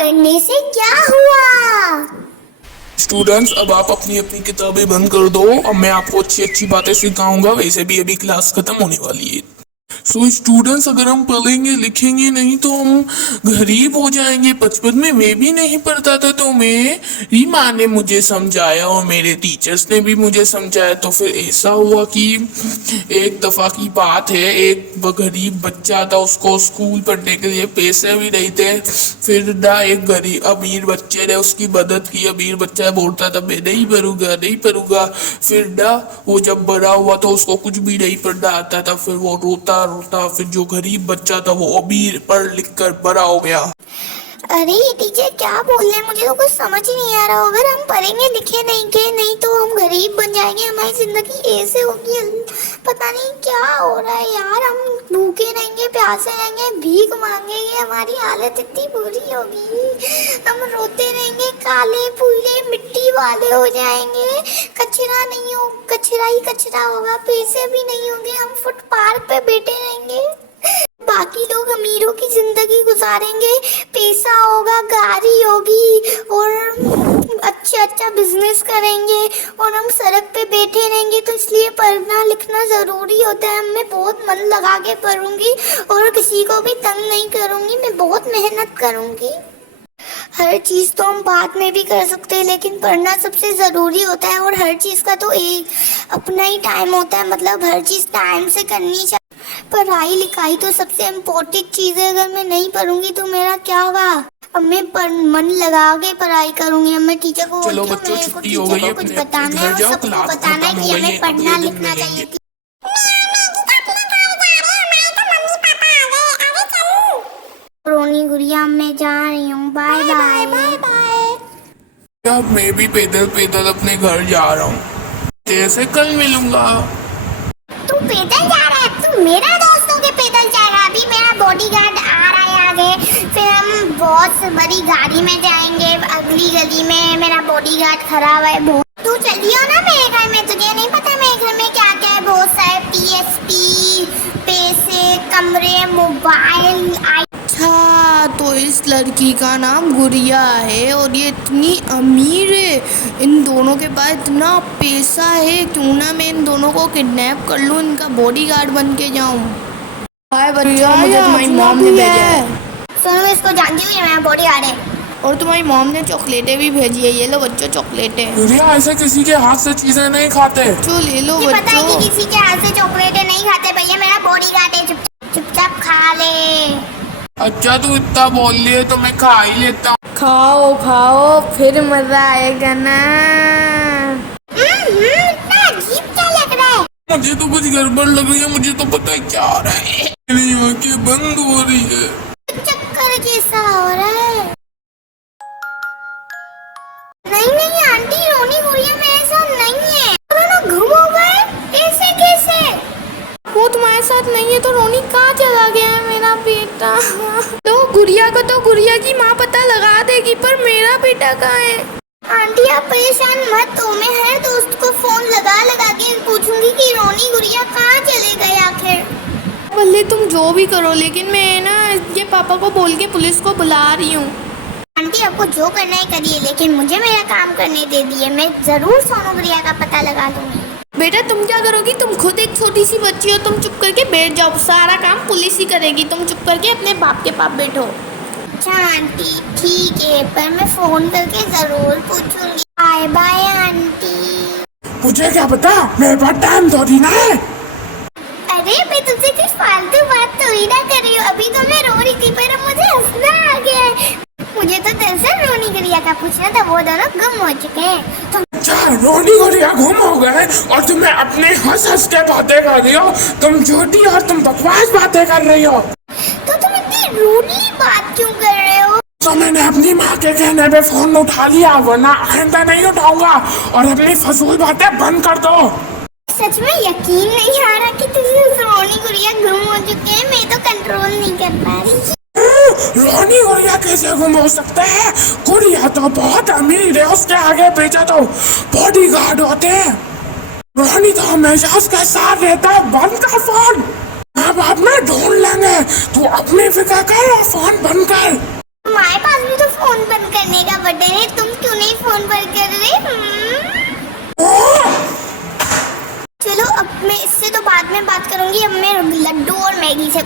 करने से क्या हुआ? स्टूडेंट्स, अब आप अपनी अपनी किताबें बंद कर दो। अब मैं आपको अच्छी अच्छी बातें सिखाऊंगा। वैसे भी अभी क्लास खत्म होने वाली है। सो स्टूडेंट्स, अगर हम पढ़ेंगे लिखेंगे नहीं तो हम गरीब हो जाएंगे। बचपन में मैं भी नहीं पढ़ता था तो मेरी माँ ने मुझे समझाया और मेरे टीचर्स ने भी मुझे समझाया। तो फिर ऐसा हुआ कि एक दफा की बात है, एक गरीब बच्चा था, उसको स्कूल पढ़ने के लिए पैसे भी नहीं थे। फिर ना एक गरीब अमीर बच्चे ने उसकी मदद की। अमीर बच्चा बोलता था मैं नहीं पढ़ूंगा नहीं पढ़ूंगा। फिर ना वो जब बड़ा हुआ तो उसको कुछ भी नहीं पढ़ना आता था। फिर वो रोता रोता, फिर जो गरीब बच्चा था वो अमीर पढ़ लिख कर बड़ा हो गया। अरे टीचर क्या बोल रहे हैं, मुझे तो कुछ समझ ही नहीं आ रहा। अगर हम पढ़ेंगे लिखे नहीं तो हम गरीब बन जाएंगे, हमारी जिंदगी ऐसे होगी। पता नहीं क्या हो रहा है यार। हम भूखे रहेंगे, प्यासे रहेंगे, भीख मांगेंगे, हमारी हालत इतनी बुरी होगी। हम रोते रहेंगे, काले फूले मिट्टी वाले हो जाएंगे। कचरा नहीं हो, कचरा ही कचरा होगा, पैसे भी नहीं होंगे, हम फुटपाथ पे बैठे रहेंगे। बाकी लोग अमीरों की जिंदगी गुजारेंगे, पैसा होगा, गाड़ी होगी और अच्छा बिजनेस करेंगे और हम सड़क पे बैठे रहेंगे। तो इसलिए पढ़ना लिखना जरूरी होता है। मैं बहुत मन लगा के पढ़ूंगी और किसी को भी तंग नहीं करूंगी। मैं बहुत मेहनत करूंगी। हर चीज तो हम बाद में भी कर सकते हैं, लेकिन पढ़ना सबसे जरूरी होता है। और हर चीज का तो एक अपना ही टाइम होता है, मतलब हर चीज टाइम से करनी चाहिए। पढ़ाई लिखाई तो सबसे इम्पोर्टेंट चीज है। अगर मैं नहीं पढ़ूंगी तो मेरा क्या होगा? अब मैं मन लगा के पढ़ाई करूंगी। अब मैं टीचर को चलो बोलती हूँ, बच्चों, मेरे को छुट्टी हो टीचर गई को है, कुछ अपने अपने बताना है घर और जाओ। सबको क्लास बताना है खत्म कि हो गई हमें है, पढ़ना अगले दिन लिखना चाहिए। मिलेंगे। रोनी गुड़िया, मैं जा रही हूँ, बाय बाय बाय बाय। अब मैं भी पैदल पैदल अपने घर जा रहा हूँ। जैसे कल मिलूंगा। तू पैदल जा रहा है? तू मेरा दोस्त होके पैदल जाएगा? अभी मेरा बॉडीगार्ड आ रहा है आगे, फिर हम बहुत बड़ी गाड़ी में जाएंगे। अगली गली में मेरा बॉडीगार्ड खड़ा हुआ है। तू चलियो ना मेरे घर में। तुझे नहीं पता मेरे घर में क्या क्या है? बहुत सारे PSP, पैसे, कमरे, मोबाइल। अच्छा, तो इस लड़की का नाम गुड़िया है और ये इतनी अमीर है। इन दोनों के पास इतना पैसा है, क्यों ना मैं इन दोनों को किडनैप कर लूँ, इनका बॉडीगार्ड बन के जाऊँ। हाय बच्चों, मुझे तुम्हारी मॉम ने भेजा है। सुनो, इसको जानती हूँ, ये मेरा बॉडीगार्ड है। और तुम्हारी मॉम ने चॉकलेटें भी भेजी है। ये लो बच्चों चॉकलेटें। गुड़िया, ऐसे किसी के हाथ से चीजें नहीं खाते। जो ले लो मुझे पता है कि बच्चों। किसी के हाथ से चॉकलेटें नहीं खाते। भैया मेरा बॉडीगार्ड है, चुपचाप खा ले। अच्छा, तू इतना बोल रही है तो मैं खा ही लेता हूँ। खाओ खाओ, फिर मजा आएगा ना। इतना अजीब क्या लग रहा है? मुझे तो कुछ गड़बड़ लग रही है। मुझे तो पता है क्या हो रहा है। मेरी आंखें बंद हो रही है। चक्कर जैसा हो रहा है। नहीं आंटी, रोनी गुड़िया मेरे साथ नहीं है। दोनों गुम हो गए, ऐसे कैसे? वो तुम्हारे साथ नहीं है तो रोनी कहाँ चला गया है मेरा बेटा? तो गुड़िया को तो गुड़िया की माँ पता लगा देगी, पर मेरा बेटा कहाँ है? आंटी आप परेशान मत हो। मैं हर दोस्त को फोन लगा के पूछूंगी कि रोनी गुड़िया कहाँ चले गए आखिर। भले तुम जो भी करो, लेकिन मैं ना ये पापा को बोल के पुलिस को बुला रही हूँ। आंटी आपको जो करना है करिए, लेकिन मुझे मेरा काम करने दे दिए। मैं जरूर सोनू गुड़िया का पता लगा दूंगी। बेटा तुम क्या करोगी? तुम खुद एक छोटी सी बच्ची हो, तुम चुप करके बैठ जाओ। सारा काम पुलिस ही करेगी, तुम चुप करके अपने बाप के पास बैठो। अच्छा आंटी ठीक है, पर मैं फोन करके जरूर पूछूंगी। Bye bye aunty. मुझे क्या पता, मेरे पास टाइम थोड़ी ना है। अरे मैं तुमसे कुछ फालतू बात थोड़ी ना कर रही हूँ। अभी तो मैं रो रही थी, पर अब मुझे हंसना आ गया है। मुझे तो दरअसल रोनी गुड़िया का पूछना था, वो दोनों गुम हो चुके हैं। अच्छा, रोनी गुड़िया गुम हो गए और तुम्हें अपने हंस के बातें कर रही हो। तुम झूठी और तुम बकवास बातें कर रही हो। तो तुम इतनी रूडली बात क्यों कर रहे हो? तो मैंने अपनी माँ के कहने पे फोन उठा लिया, वरना आइंदा नहीं उठाऊंगा। और अपनी फजूल बातें बंद कर दो। सच में यकीन नहीं आ रहा कि तुझे रोनी गुड़िया गुम हो चुके हैं। मैं तो कंट्रोल नहीं कर पा रही। रोनी गुड़िया कैसे गुम हो सकते हैं? गुड़िया तो बहुत अमीर है, उसके आगे पीछे तो बॉडीगार्ड होते हैं। रोनी तो हमेशा उसके साथ रहता है। बंद कर फोन, अब अपना ढूंढ लेंगे। तू अपनी फिक्र कर और फोन बंद कर। हमारे पास भी तो फोन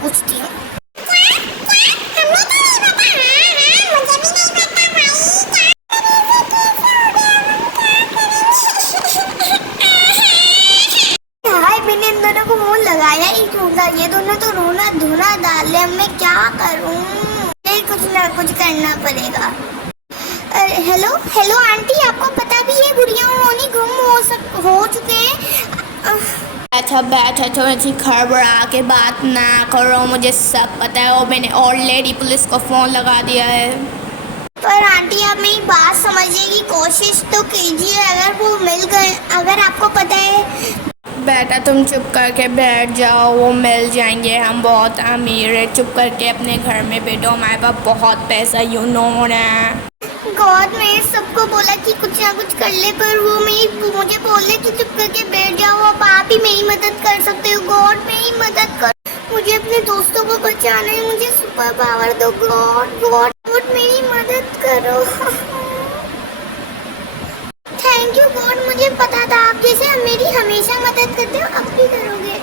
पूछती हूँ। हाय, मैंने इन दोनों को मुंह लगाया ही क्यों था? ये दोनों तो रोना धोना डाल रहे, अब मैं क्या करूँ? नहीं, कुछ ना कुछ करना पड़ेगा। हेलो हेलो आंटी, आपको पता भी है गुड़िया और रोनी गुम हो चुके हैं। बैठो ऐसी खड़बड़ा के बात ना करो, मुझे सब पता है और मैंने ऑलरेडी पुलिस को फ़ोन लगा दिया है। पर आंटी, आप मेरी बात समझने की कोशिश तो कीजिए। अगर वो मिल गए, अगर आपको पता है। बेटा तुम चुप करके बैठ जाओ, वो मिल जाएंगे, हम बहुत अमीर है। चुप करके अपने घर में बैठो, हमारे पास बहुत पैसा यू नो ना। गॉड, मैं सबको बोला कि कुछ ना कुछ कर ले, पर वो मुझे बोले कि चुप करके बैठ जाओ। अब आप ही मेरी मदद कर सकते हो। गॉड, मेरी मदद कर, मुझे अपने दोस्तों को बचाना है। मुझे सुपर पावर दो गॉड, गॉड गॉड मेरी मदद करो। थैंक यू गॉड, मुझे पता था आप जैसे मेरी हमेशा मदद करते हो, अब भी करोगे।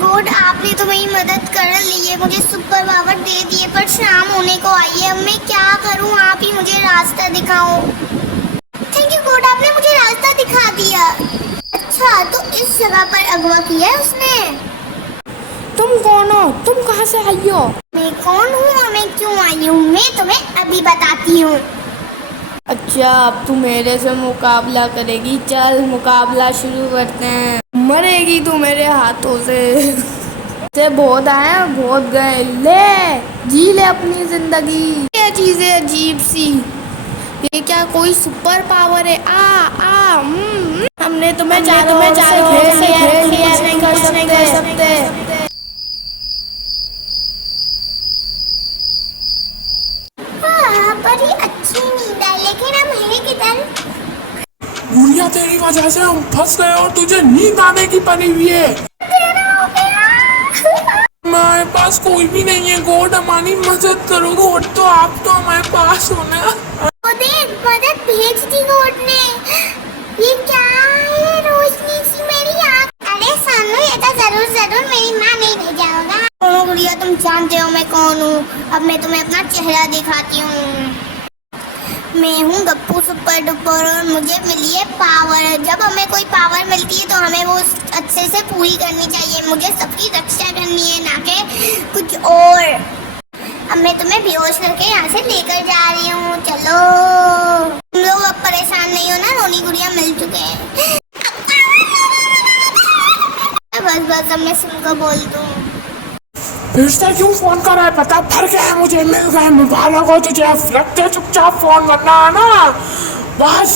गॉड, आपने तो मेरी मदद कर ली है, मुझे सुपर पावर दे दिए, पर शाम होने को आई है। अब मैं क्या करूं? आप ही मुझे रास्ता दिखाओ। थैंक यू गॉड, आपने मुझे रास्ता दिखा दिया। अच्छा, तो इस जगह पर अगवा किया है उसने। तुम कौन हो? तुम कहाँ से आई हो? मैं कौन हूँ और मैं क्यों आई हूँ, मैं तुम्हें अभी बताती हूँ। अच्छा, अब तू मेरे से मुकाबला करेगी? चल मुकाबला शुरू करते हैं। मरेगी तू मेरे हाथों से बहुत आए बहुत गए, ले जी ले अपनी जिंदगी। ये चीजें अजीब सी, ये क्या कोई सुपर पावर है? हमने तुम्हें चारों ओर से घेर लिया, नहीं कर सकते। हाँ, बड़ी अच्छी नींद है, लेकिन हम हैं किधर? गुड़िया, तेरी वजह से हम फंस गए और तुझे नींद आने की पड़ी हुई है। हमारे पास कोई भी नहीं है गॉड, हमारी मदद करो गॉड। तो आप तो हमारे पास हो ना। मदद भेज दी गॉड ने। ये क्या है? रोशनी सी मेरी आँख। अरे सानू, ये तो जरूर मेरी माँ नहीं भेजा होगा। गुड़िया, तुम जानते हो मैं कौन हूँ। अब मैं तुम्हें अपना चेहरा दिखाती हूँ। मैं हूँ गप्पू सुपर डुपर और मुझे मिली है पावर। जब हमें कोई पावर मिलती है तो हमें वो अच्छे से पूरी करनी चाहिए। मुझे सबकी रक्षा करनी है, ना कि कुछ और। अब मैं तुम्हें बेहोश करके यहाँ से लेकर जा रही हूँ। चलो, तुम लोग अब परेशान नहीं हो ना, रोनी गुड़िया मिल चुके हैं। बस अब मैं सिम को बोल दूँ। फिर से क्यों फोन कर रहा है? पता भर गया है, मुझे मिल गए मुबारक हो तुझे। अब रखते चुपचाप, फोन करना है ना बस।